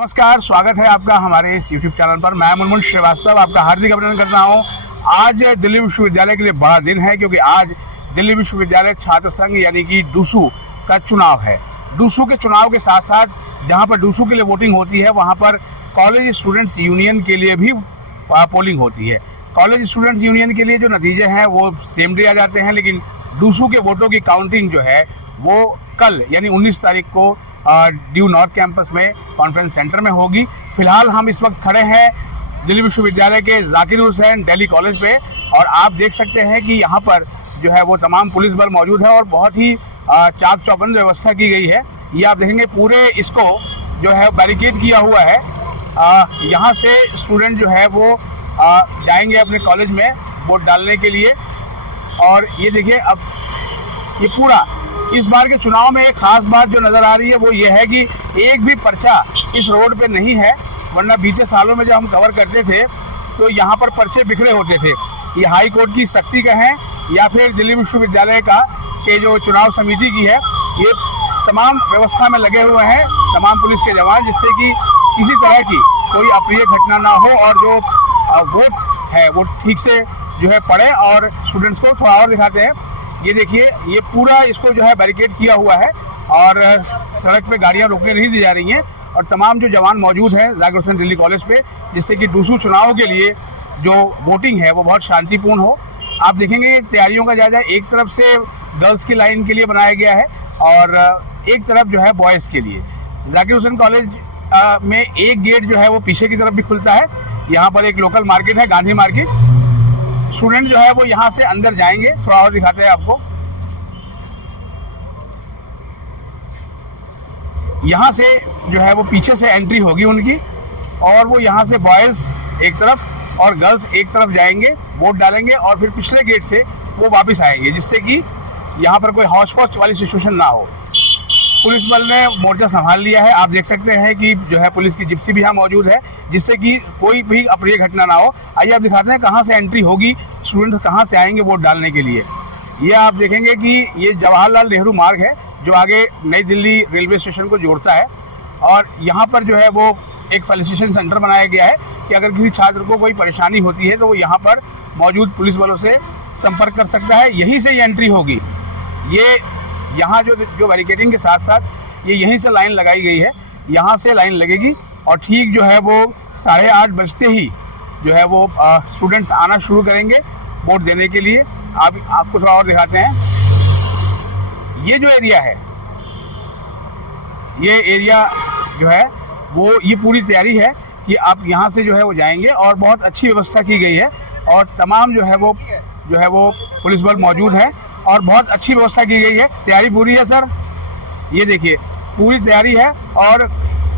नमस्कार, स्वागत है आपका हमारे इस YouTube चैनल पर। मैं मुनमुन श्रीवास्तव आपका हार्दिक अभिनंदन करता हूं। आज दिल्ली विश्वविद्यालय के लिए बड़ा दिन है क्योंकि आज दिल्ली विश्वविद्यालय छात्र संघ यानी कि डूसू का चुनाव है। डूसू के चुनाव के साथ साथ जहां पर डूसू के लिए वोटिंग होती है वहां पर कॉलेज स्टूडेंट्स यूनियन के लिए भी पोलिंग होती है। कॉलेज स्टूडेंट्स यूनियन के लिए जो नतीजे हैं वो सेम डे आ जाते हैं, लेकिन डूसू के वोटों की काउंटिंग जो है वो कल यानी 19 तारीख को ड्यू नॉर्थ कैंपस में कॉन्फ्रेंस सेंटर में होगी। फिलहाल हम इस वक्त खड़े हैं दिल्ली विश्वविद्यालय के जाकिर हुसैन दिल्ली कॉलेज पे और आप देख सकते हैं कि यहाँ पर जो है वो तमाम पुलिस बल मौजूद है और बहुत ही चाक चौबंद व्यवस्था की गई है। ये आप देखेंगे पूरे इसको जो है बैरिकेड किया हुआ है। यहाँ से स्टूडेंट जो है वो जाएंगे अपने कॉलेज में वोट डालने के लिए। और ये देखिए अब ये पूरा इस बार के चुनाव में एक खास बात जो नज़र आ रही है वो ये है कि एक भी पर्चा इस रोड पे नहीं है, वरना बीते सालों में जब हम कवर करते थे तो यहाँ पर पर्चे बिखरे होते थे। ये हाई कोर्ट की सख्ती का है या फिर दिल्ली विश्वविद्यालय का के जो चुनाव समिति की है, ये तमाम व्यवस्था में लगे हुए हैं तमाम पुलिस के जवान, जिससे कि किसी तरह की कोई अप्रिय घटना ना हो और जो वोट है वो ठीक से जो है पड़े। और स्टूडेंट्स को थोड़ा और दिखाते हैं। ये देखिए ये पूरा इसको जो है बैरिकेड किया हुआ है और सड़क पे गाड़ियां रोकने नहीं दी जा रही हैं और तमाम जो जवान मौजूद हैं जाकिर हुसैन दिल्ली कॉलेज पे, जिससे कि डूसू चुनाव के लिए जो वोटिंग है वो बहुत शांतिपूर्ण हो। आप देखेंगे ये तैयारियों का जायजा एक तरफ से गर्ल्स की लाइन के लिए बनाया गया है और एक तरफ जो है बॉयज़ के लिए। जाकिर हुसैन कॉलेज में एक गेट जो है वो पीछे की तरफ भी खुलता है। यहाँ पर एक लोकल मार्केट है, गांधी मार्केट। स्टूडेंट जो है वो यहाँ से अंदर जाएंगे, थोड़ा और दिखाते हैं आपको। यहाँ से जो है वो पीछे से एंट्री होगी उनकी और वो यहाँ से बॉयज़ एक तरफ और गर्ल्स एक तरफ जाएंगे, वोट डालेंगे और फिर पिछले गेट से वो वापस आएंगे, जिससे कि यहाँ पर कोई हौच पौच वाली सिचुएशन ना हो। पुलिस बल ने मोर्चा संभाल लिया है। आप देख सकते हैं कि जो है पुलिस की जिप्सी भी यहाँ मौजूद है, जिससे कि कोई भी अप्रिय घटना ना हो। आइए आप दिखाते हैं कहाँ से एंट्री होगी, स्टूडेंट्स कहाँ से आएंगे वोट डालने के लिए। ये आप देखेंगे कि ये जवाहरलाल नेहरू मार्ग है जो आगे नई दिल्ली रेलवे स्टेशन को जोड़ता है और यहाँ पर जो है वो एक फैसिलिटेशन सेंटर बनाया गया है कि अगर किसी छात्र को कोई परेशानी होती है तो वो यहाँ पर मौजूद पुलिस बलों से संपर्क कर सकता है। यहीं से ये एंट्री होगी। ये यहाँ जो बैरिकेडिंग के साथ साथ ये यहीं से लाइन लगाई गई है, यहाँ से लाइन लगेगी और ठीक जो है वो 8:30 बजते ही जो है वो स्टूडेंट्स आना शुरू करेंगे वोट देने के लिए। आपको थोड़ा और दिखाते हैं। ये जो एरिया है, ये एरिया जो है वो ये पूरी तैयारी है कि आप यहाँ से जो है वो जाएंगे और बहुत अच्छी व्यवस्था की गई है और तमाम जो है वो पुलिस बल मौजूद है और बहुत अच्छी व्यवस्था की गई है। तैयारी पूरी है सर, ये देखिए पूरी तैयारी है और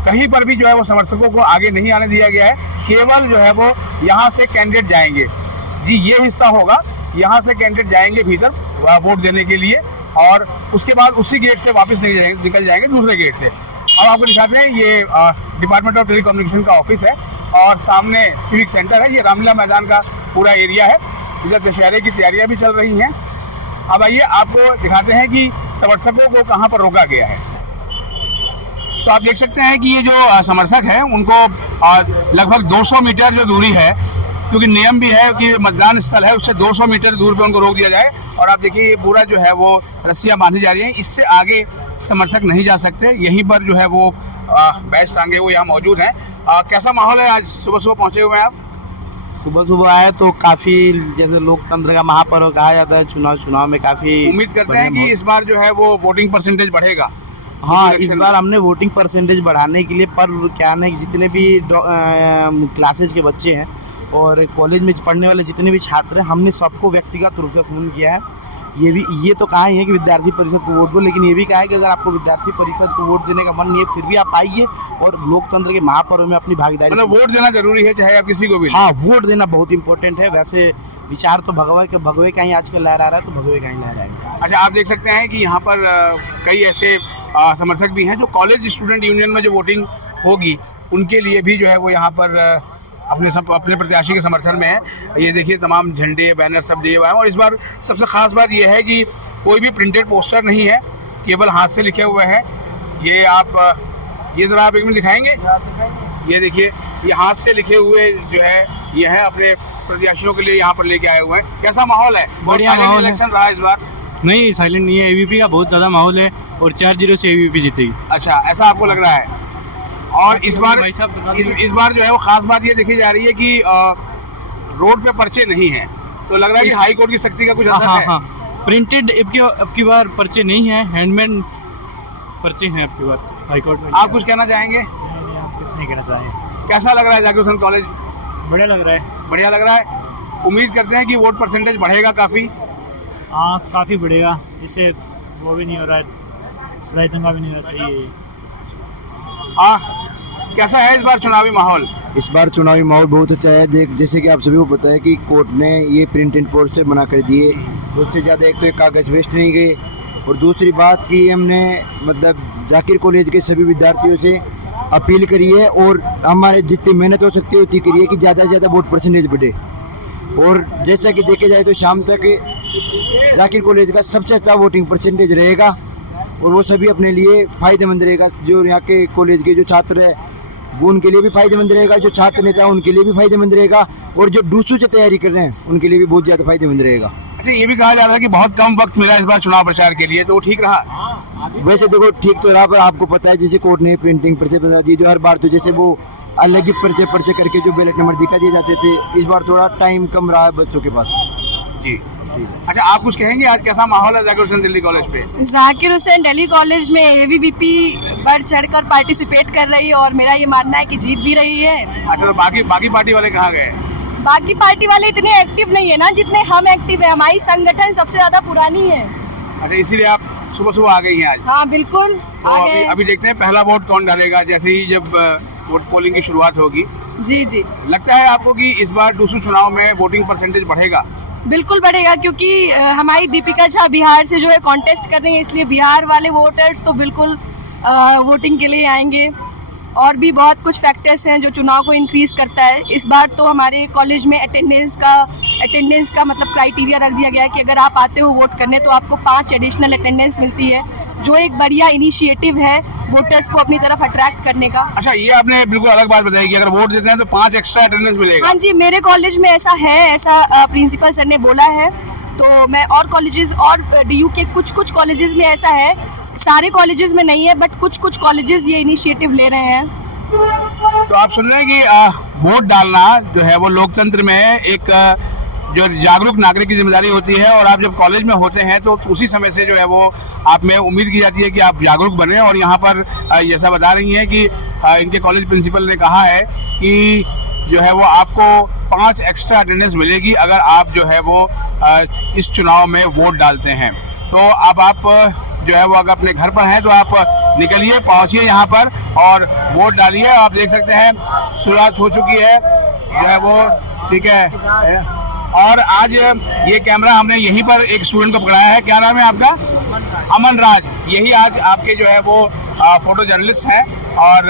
कहीं पर भी जो है वो समर्थकों को आगे नहीं आने दिया गया है। केवल जो है वो यहाँ से कैंडिडेट जाएंगे, जी ये हिस्सा होगा, यहाँ से कैंडिडेट जाएंगे भीतर वोट देने के लिए और उसके बाद उसी गेट से वापस निकल जाएंगे दूसरे गेट से। अब आपको दिखाते हैं ये डिपार्टमेंट ऑफ टेलीकम्युनिकेशन का ऑफिस है और सामने सिविक सेंटर है। ये रामलीला मैदान का पूरा एरिया है। इधर दशहरे की तैयारियाँ भी चल रही हैं। अब आइए आपको दिखाते हैं कि समर्थकों को कहाँ पर रोका गया है। तो आप देख सकते हैं कि ये जो समर्थक हैं उनको लगभग 200 मीटर जो दूरी है, क्योंकि नियम भी है कि मतदान स्थल है उससे 200 मीटर दूर पे उनको रोक दिया जाए। और आप देखिए ये पूरा जो है वो रस्सियाँ बांधी जा रही हैं, इससे आगे समर्थक नहीं जा सकते। यहीं पर जो है वो बैच टांगे वो यहाँ मौजूद हैं। कैसा माहौल है? आज सुबह सुबह पहुँचे हुए हैं आप? सुबह आए तो काफ़ी जैसे लोकतंत्र का महापर्व कहा जाता है, चुनाव में काफ़ी उम्मीद करते हैं कि इस बार जो है वो वोटिंग परसेंटेज बढ़ेगा। हाँ, इस बार हमने वोटिंग परसेंटेज बढ़ाने के लिए पर क्या है कि जितने भी क्लासेज के बच्चे हैं और कॉलेज में पढ़ने वाले जितने भी छात्र हैं, हमने सबको व्यक्तिगत रूप से फ़ोन किया है। ये तो कहा ही है कि विद्यार्थी परिषद को वोट दो, लेकिन ये भी कहा है कि अगर आपको विद्यार्थी परिषद को वोट देने का मन नहीं है फिर भी आप आइए और लोकतंत्र के महापर्व में अपनी भागीदारी। मतलब वोट देना जरूरी है चाहे आप किसी को भी। हाँ, वोट देना बहुत इंपॉर्टेंट है। वैसे विचार तो भगवे का ही आजकल लहरा रहा है, तो भगवे का ही लहराएगा। अच्छा, आप देख सकते हैं कि यहाँ पर कई ऐसे समर्थक भी हैं जो कॉलेज स्टूडेंट यूनियन में जो वोटिंग होगी उनके लिए भी जो है वो यहाँ पर अपने प्रत्याशी के समर्थन में है। ये देखिए तमाम झंडे बैनर सब दिए हुए हैं और इस बार सबसे ख़ास बात यह है कि कोई भी प्रिंटेड पोस्टर नहीं है, केवल हाथ से लिखे हुए हैं। ये आप ये जरा आप एक मिनट दिखाएंगे। ये देखिए, ये हाथ से लिखे हुए जो है ये है अपने प्रत्याशियों के लिए यहाँ पर लेके आए हुए हैं। कैसा माहौल है? बढ़िया माहौल है। इलेक्शन रहा इस बार? नहीं, साइलेंट नहीं है, एबीपी का बहुत ज़्यादा माहौल है और 4-0 से एबीपी जीतेगी। अच्छा, ऐसा आपको लग रहा है? और इस बार भाई साहब बता दीजिए। इस बार जो है वो खास बात ये देखी जा रही है कि रोड पे पर्चे नहीं हैं, तो लग रहा है कि हाई कोर्ट की सख्ती का कुछ असर है। हाँ, प्रिंटेड अब की बार पर्चे नहीं है, हैंडमेड पर्चे हैं अब की बार हाईकोर्ट में। आप कुछ कहना चाहेंगे? आप कुछ नहीं कहना चाहेंगे। कैसा लग रहा है जाकिर हुसैन कॉलेज? बढ़िया लग रहा है। बढ़िया लग रहा है। उम्मीद करते हैं कि वोट परसेंटेज बढ़ेगा काफ़ी। हाँ, काफ़ी बढ़ेगा, इससे वो भी नहीं हो रहा है, लड़ाई दंगा भी नहीं हो रहा, सही है ये। कैसा है इस बार चुनावी माहौल? इस बार चुनावी माहौल बहुत अच्छा है। जैसे कि आप सभी को पता है कि कोर्ट ने ये प्रिंट एंड पोस्टर बना कर दिए, उससे ज़्यादा एक तो एक कागज़ वेस्ट नहीं गए, और दूसरी बात कि हमने मतलब जाकिर कॉलेज के सभी विद्यार्थियों से अपील करी है और हमारे जितनी मेहनत हो सकती है उतनी करी है कि ज़्यादा से ज़्यादा वोट परसेंटेज बढ़े। और जैसा कि देखे जाए तो शाम तक जाकिर कॉलेज का सबसे अच्छा वोटिंग परसेंटेज रहेगा और वो सभी अपने लिए फ़ायदेमंद रहेगा। जो यहाँ के कॉलेज के जो छात्र है वो उनके लिए भी फायदेमंद रहेगा, जो छात्र नेता उनके लिए भी फायदेमंद रहेगा, और जो डूसू से तैयारी कर रहे हैं उनके लिए भी बहुत ज़्यादा फायदेमंद रहेगा। अच्छा, ये भी कहा जा रहा है कि बहुत कम वक्त मिला इस बार चुनाव प्रचार के लिए, तो वो ठीक रहा? वैसे देखो ठीक तो रहा, पर आपको पता है जैसे कोर्ट ने प्रिंटिंग पर्चे बता दिए, जो हर बार तो जैसे वो अलग ही पर्चे करके जो बैलेट नंबर दिखा दिए जाते थे, इस बार थोड़ा टाइम कम रहा है बच्चों के पास। जी। अच्छा, आप कुछ कहेंगे आज कैसा माहौल है जाकिर हुसैन दिल्ली कॉलेज पे? जाकिर हुसैन दिल्ली कॉलेज में एबीवीपी बढ़ चढ़कर पार्टिसिपेट कर रही है और मेरा ये मानना है कि जीत भी रही है। अच्छा, तो बाकी पार्टी वाले कहाँ गए? बाकी पार्टी वाले इतने एक्टिव नहीं है ना जितने हम एक्टिव है। हमारी संगठन सबसे ज्यादा पुरानी है। अच्छा, इसीलिए आप सुबह सुबह आ गई हैं आज? हाँ बिल्कुल तो आ गए। अभी देखते हैं पहला वोट कौन डालेगा जैसे ही जब वोट पोलिंग की शुरुआत होगी। जी जी, लगता है आपको कि इस बार डूसू चुनाव में वोटिंग परसेंटेज बढ़ेगा? बिल्कुल बढ़ेगा, क्योंकि हमारी दीपिका झा बिहार से जो है कॉन्टेस्ट कर रही है, इसलिए बिहार वाले वोटर्स तो बिल्कुल वोटिंग के लिए आएंगे। और भी बहुत कुछ फैक्टर्स हैं जो चुनाव को इंक्रीज करता है। इस बार तो हमारे कॉलेज में अटेंडेंस का मतलब क्राइटेरिया रख दिया गया है कि अगर आप आते हो वोट करने तो आपको 5 एडिशनल अटेंडेंस मिलती है, जो एक बढ़िया इनिशिएटिव है वोटर्स को अपनी तरफ अट्रैक्ट करने का। अच्छा, ये आपने बिल्कुल अलग बात बताई कि अगर वोट देते हैं तो 5 एक्स्ट्रा अटेंडेंस मिलेगा। हाँ जी, मेरे कॉलेज में ऐसा है, ऐसा प्रिंसिपल सर ने बोला है। तो मैं और कॉलेजेस और डीयू के कुछ कॉलेजेस में ऐसा है, सारे कॉलेजेस में नहीं है बट कुछ कॉलेजेस ये इनिशिएटिव ले रहे हैं। तो आप सुन रहे हैं कि वोट डालना जो है वो लोकतंत्र में एक जो जागरूक नागरिक की जिम्मेदारी होती है, और आप जब कॉलेज में होते हैं तो उसी समय से जो है वो आप में उम्मीद की जाती है कि आप जागरूक बने। और यहाँ पर ऐसा बता रही हैं कि इनके कॉलेज प्रिंसिपल ने कहा है कि जो है वो आपको 5 एक्स्ट्रा अटेंडेंस मिलेगी अगर आप जो है वो इस चुनाव में वोट डालते हैं। तो अब आप जो है वो अगर अपने घर पर हैं तो आप निकलिए, पहुंचिए यहाँ पर और वोट डालिए। आप देख सकते हैं शुरुआत हो चुकी है जो है वो, ठीक है। और आज ये कैमरा हमने यहीं पर एक स्टूडेंट को पकड़ाया है। क्या नाम है आपका? अमन राज। यही आज आपके जो है वो फोटो जर्नलिस्ट हैं और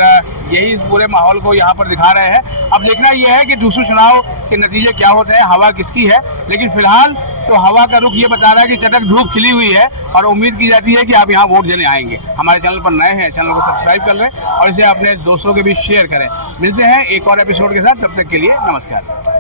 यही पूरे माहौल को यहाँ पर दिखा रहे हैं। अब देखना यह है कि दूसरे चुनाव के नतीजे क्या होते हैं, हवा किसकी है। लेकिन फिलहाल तो हवा का रुख ये बता रहा है कि चटक धूप खिली हुई है और उम्मीद की जाती है कि आप यहाँ वोट देने आएंगे। हमारे चैनल पर नए हैं, चैनल को सब्सक्राइब कर लें और इसे अपने दोस्तों के बीच शेयर करें। मिलते हैं एक और एपिसोड के साथ, तब तक के लिए नमस्कार।